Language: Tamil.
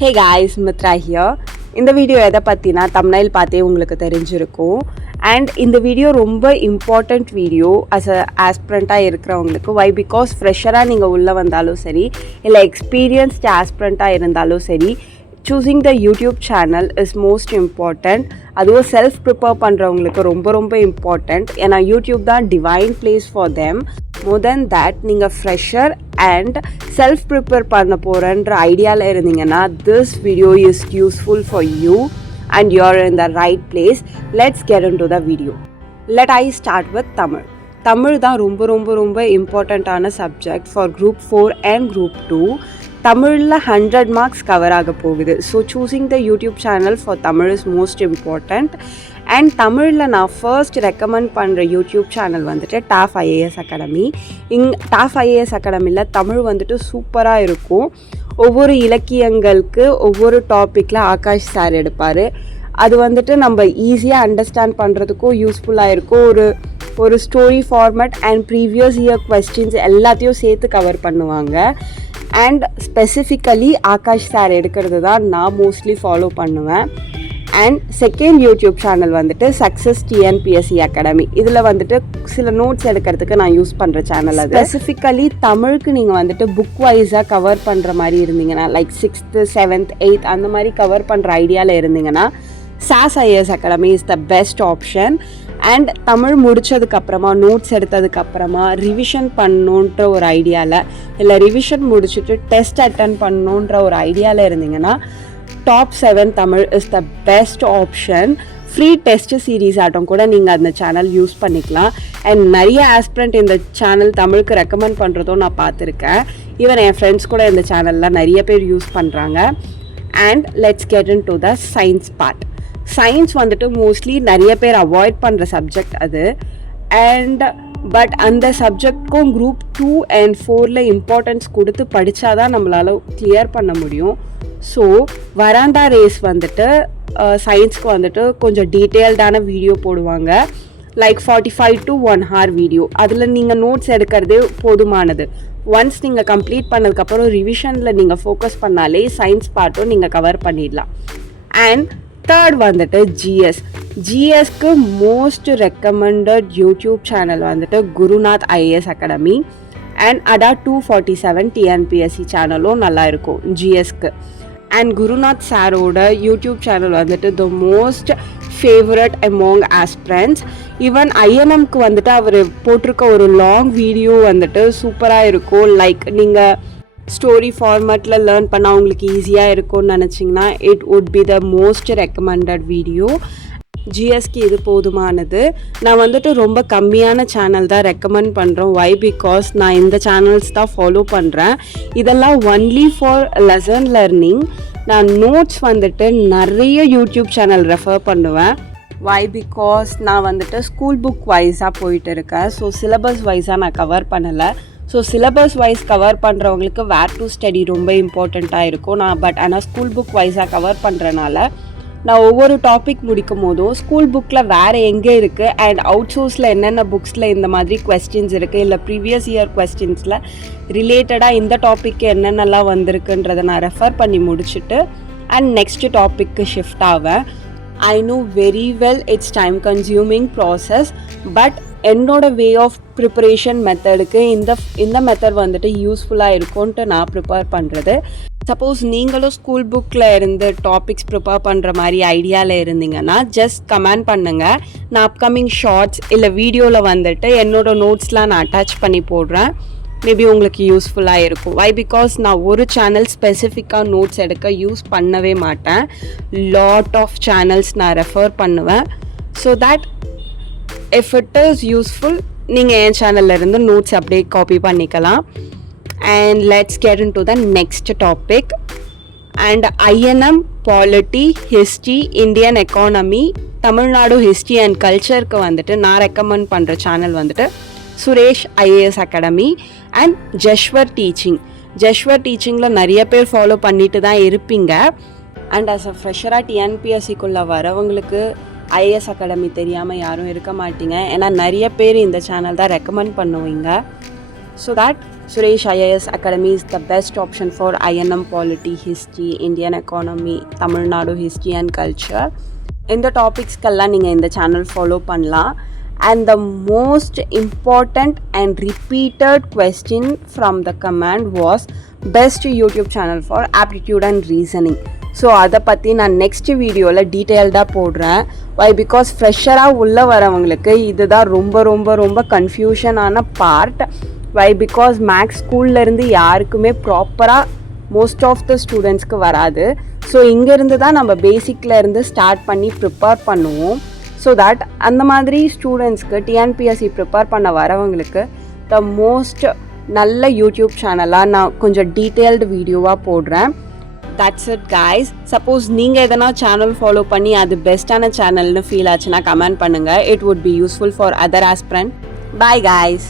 Hey guys, Mitra here. இந்த வீடியோ எதை பற்றினா thumbnail பார்த்தே உங்களுக்கு தெரிஞ்சிருக்கும். அண்ட் இந்த வீடியோ ரொம்ப இம்பார்ட்டண்ட் வீடியோ ஆஸ்பிரண்ட்டாக இருக்கிறவங்களுக்கு. வை பிகாஸ் ஃப்ரெஷராக நீங்கள் உள்ளே வந்தாலும் சரி, இல்லை எக்ஸ்பீரியன்ஸ்டு ஆஸ்பிரண்ட்டாக இருந்தாலும் சரி, choosing the YouTube channel is most important. அதுவும் செல்ஃப் ப்ரிப்பேர் பண்ணுறவங்களுக்கு ரொம்ப ரொம்ப இம்பார்ட்டண்ட். ஏன்னா யூடியூப் தான் divine place for them. More then that, நீங்கள் ஃப்ரெஷர் அண்ட் செல்ஃப் ப்ரிப்பேர் பண்ண போகிறன்ற ஐடியாவில் இருந்தீங்கன்னா this video is useful for you and you're in the right place. Let's get into the video. Let I start with Tamil. Tamil தான் ரொம்ப இம்பார்ட்டண்ட்டான subject for group 4 and group 2. தமிழில் 100 மார்க்ஸ் கவர் ஆக போகுது. So choosing the YouTube channel for Tamil is most important. And தமிழில் நான் ஃபர்ஸ்ட் ரெக்கமெண்ட் பண்ணுற யூடியூப் சேனல் வந்துட்டு tough IAS academy. Tough IAS அகாடமியில் தமிழ் வந்துட்டு சூப்பராக இருக்கும். ஒவ்வொரு இலக்கியங்களுக்கு ஒவ்வொரு டாப்பிக்கில் ஆகாஷ் சார் எடுப்பார். அது வந்துட்டு நம்ம ஈஸியாக அண்டர்ஸ்டாண்ட் பண்ணுறதுக்கும் யூஸ்ஃபுல்லாக இருக்கும். ஒரு story format and previous year questions எல்லாத்தையும் சேர்த்து கவர் பண்ணுவாங்க. அண்ட் ஸ்பெசிஃபிக்கலி ஆகாஷ் சார் எடுக்கிறது தான் நான் மோஸ்ட்லி ஃபாலோ பண்ணுவேன். அண்ட் செகண்ட் யூடியூப் சேனல் வந்துட்டு சக்ஸஸ் டிஎன்பிஎஸ்சி அகாடமி. இதில் வந்துட்டு சில நோட்ஸ் எடுக்கிறதுக்கு நான் யூஸ் பண்ணுற சேனல். அது ஸ்பெசிஃபிக்கலி தமிழுக்கு நீங்கள் வந்துட்டு புக் வைஸாக கவர் பண்ணுற மாதிரி இருந்தீங்கன்னா, லைக் 6th 7th 8th அந்த மாதிரி கவர் பண்ணுற ஐடியாவில் இருந்தீங்கன்னா சாஸ் IAS academy is the best option. And Tamil முடித்ததுக்கப்புறமா, நோட்ஸ் எடுத்ததுக்கப்புறமா ரிவிஷன் பண்ணணுன்ற ஒரு ஐடியாவில், இல்லை ரிவிஷன் முடிச்சுட்டு டெஸ்ட் அட்டன் பண்ணணுன்ற ஒரு ஐடியாவில் இருந்தீங்கன்னா top 7 Tamil is the best option. Free test series ஆட்டம் கூட நீங்கள் அந்த சேனல் யூஸ் பண்ணிக்கலாம். அண்ட் நிறைய ஆஸ்பிரண்ட் இந்த சேனல் தமிழுக்கு ரெக்கமெண்ட் பண்ணுறதும் நான் பார்த்துருக்கேன். ஈவன் என் ஃப்ரெண்ட்ஸ் கூட இந்த சேனலில் நிறைய பேர் யூஸ் பண்ணுறாங்க. And let's get in to the science part. Science வந்துட்டு மோஸ்ட்லி நிறைய பேர் அவாய்ட் பண்ணுற சப்ஜெக்ட் அது. பட் அந்த சப்ஜெக்ட்க்கும் குரூப் 2 and 4ல் இம்பார்ட்டன்ஸ் கொடுத்து படித்தாதான் நம்மளால் கிளியர் பண்ண முடியும். ஸோ வராண்டா ரேஸ் வந்துட்டு சயின்ஸ்க்கு வந்துட்டு கொஞ்சம் டீட்டெயில்டான வீடியோ போடுவாங்க. Like 45 to 1 hour video. அதில் நீங்கள் நோட்ஸ் எடுக்கிறதே போதுமானது. ஒன்ஸ் நீங்கள் கம்ப்ளீட் பண்ணதுக்கப்புறம் ரிவிஷனில் நீங்கள் ஃபோக்கஸ் பண்ணாலே சயின்ஸ் பார்ட்டும் நீங்கள் கவர் பண்ணிடலாம். அண்ட் தேர்ட் வந்துட்டு ஜிஎஸ்க்கு மோஸ்ட் ரெக்கமெண்டட் யூடியூப் சேனல் வந்துட்டு குருநாத் ஐஏஎஸ் அகாடமி. அண்ட் அடா 247 டிஎன்பிஎஸ்சி சேனலும் நல்லா இருக்கும் ஜிஎஸ்க்கு. அண்ட் குருநாத் சாரோட யூடியூப் சேனல் வந்துட்டு the most favourite among aspirants. Even ஐஎன்எம்க்கு வந்துட்டு அவர் போட்டிருக்க ஒரு லாங் வீடியோ வந்துட்டு சூப்பராக இருக்கும். லைக் நீங்கள் ஸ்டோரி ஃபார்மேட்டில் லேர்ன் பண்ண அவங்களுக்கு ஈஸியாக இருக்கும்னு நினச்சிங்கன்னா it would be the most recommended video. ஜிஎஸ்க்கு இது போதுமானது. நான் வந்துட்டு ரொம்ப கம்மியான சேனல் தான் ரெக்கமெண்ட் பண்ணுறேன். வை பிகாஸ் நான் இந்த சேனல்ஸ் தான் ஃபாலோ பண்ணுறேன். இதெல்லாம் ஒன்லி ஃபார் லெசன் லேர்னிங். நான் நோட்ஸ் வந்துட்டு நிறைய யூடியூப் சேனல் ரெஃபர் பண்ணுவேன். வை பிகாஸ் நான் வந்துட்டு ஸ்கூல் புக் வைஸாக போயிட்டு இருக்கேன். ஸோ சிலபஸ் வைஸாக நான் கவர் பண்ணலை. ஸோ சிலபஸ் வைஸ் கவர் பண்ணுறவங்களுக்கு வேர் டு ஸ்டடி ரொம்ப இம்பார்ட்டண்ட்டாக இருக்கும். ஆனால் ஸ்கூல் புக் வைஸாக கவர் பண்ணுறனால நான் ஒவ்வொரு டாபிக் முடிக்கும் போதும் ஸ்கூல் புக்கில் வேறு எங்கே இருக்குது அண்ட் அவுட் சோர்ஸில் என்னென்ன புக்ஸில் இந்த மாதிரி கொஸ்டின்ஸ் இருக்குது, இல்லை ப்ரீவியஸ் இயர் கொஸ்டின்ஸில் ரிலேட்டடாக இந்த டாப்பிக்கு என்னென்னலாம் வந்திருக்குன்றதை நான் ரெஃபர் பண்ணி முடிச்சுட்டு அண்ட் நெக்ஸ்ட் டாப்பிக்கு ஷிஃப்ட் ஆவேன். I know very well it's time consuming process. But என்னோட வே ஆஃப் ப்ரிப்பரேஷன் மெத்தடுக்கு இந்த மெத்தட் வந்துட்டு யூஸ்ஃபுல்லாக இருக்கும்ன்ட்டு நான் ப்ரிப்பேர் பண்ணுறது. சப்போஸ் நீங்களும் ஸ்கூல் புக்கில் இருந்து டாபிக்ஸ் ப்ரிப்பேர் பண்ணுற மாதிரி ஐடியாவில் இருந்தீங்கன்னா ஜஸ்ட் கமெண்ட் பண்ணுங்கள். நான் அப்கமிங் ஷார்ட்ஸ் இல்லை வீடியோவில் வந்துட்டு என்னோடய நோட்ஸ்லாம் நான் அட்டாச் பண்ணி போடுறேன். மேபி உங்களுக்கு யூஸ்ஃபுல்லாக இருக்கும். வை பிகாஸ் நான் ஒரு சேனல் ஸ்பெசிஃபிக்காக நோட்ஸ் எடுக்க யூஸ் பண்ணவே மாட்டேன். லாட் ஆஃப் சேனல்ஸ் நான் ரெஃபர் பண்ணுவேன். So that if it is useful நீங்கள் என் சேனலில் இருந்து நோட்ஸ் அப்படியே காப்பி பண்ணிக்கலாம். And let's get into the next topic. And INM Polity, History, Indian Economy, Tamil Nadu History and Culture-க்கு வந்துட்டு நான் ரெக்கமெண்ட் பண்ணுற சேனல் வந்துட்டு சுரேஷ் ஐஏஎஸ் அகாடமி அண்ட் ஜஷ்வர் டீச்சிங்கில் நிறைய பேர் ஃபாலோ பண்ணிட்டு தான் இருப்பீங்க. அண்ட் ஆஸ் அ ஃப்ரெஷராக டிஎன்பிஎஸ்சிக்குள்ளே வரவங்களுக்கு ஐஏஎஸ் அகாடமி தெரியாமல் யாரும் இருக்க மாட்டீங்க. ஏன்னா நிறைய பேர் இந்த சேனல் தான் ரெக்கமெண்ட் பண்ணுவீங்க. So that Suresh IAS Academy is the best option for INM Polity, History, Indian Economy, Tamil Nadu History and Culture. இந்த டாபிக்ஸ்க்கெல்லாம் நீங்கள் இந்த சேனல் ஃபாலோ பண்ணலாம். And the most important and repeated question from the command was best YouTube channel for aptitude and reasoning. So அதை பற்றி நான் நெக்ஸ்ட் வீடியோவில் டீட்டெயில்டாக போடுறேன். வை பிகாஸ் ஃப்ரெஷராக உள்ளே வரவங்களுக்கு இதுதான் ரொம்ப ரொம்ப ரொம்ப கன்ஃபியூஷனான பார்ட். வை பிகாஸ் மேக்ஸ் ஸ்கூல்லேருந்து யாருக்குமே ப்ராப்பராக மோஸ்ட் ஆஃப் த ஸ்டூடெண்ட்ஸ்க்கு வராது. ஸோ இங்கேருந்து தான் நம்ம பேசிக்கில் இருந்து ஸ்டார்ட் பண்ணி ப்ரிப்பேர் பண்ணுவோம். ஸோ தட் அந்த மாதிரி ஸ்டூடெண்ட்ஸ்க்கு டிஎன்பிஎஸ்சி ப்ரிப்பேர் பண்ண வரவங்களுக்கு த மோஸ்ட் நல்ல யூடியூப் சேனலாக நான் கொஞ்சம் டீட்டெயில்டு வீடியோவாக போடுறேன். That's it guys. சப்போஸ் நீங்கள் எதனா சேனல் ஃபாலோ பண்ணி அது பெஸ்ட்டான சேனல்னு ஃபீல் ஆச்சுன்னா கமெண்ட் பண்ணுங்கள். It would be useful for other aspirant. Bye guys.